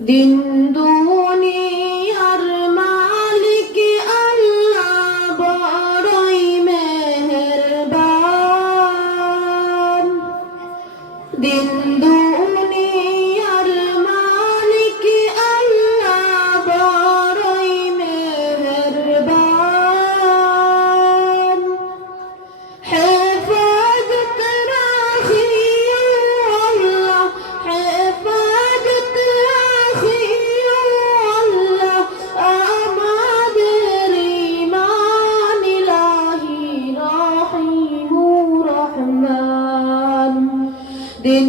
দিন দুনি দিন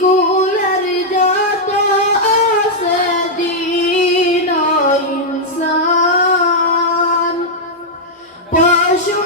গুণের যত আছে দিন ইনসান। পশু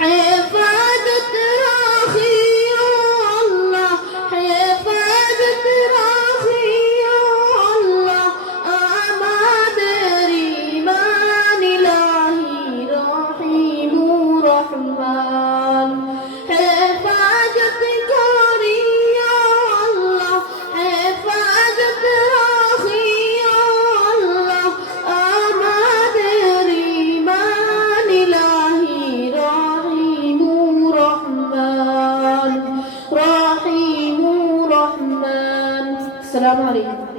Hey. আসসালামু আলাইকুম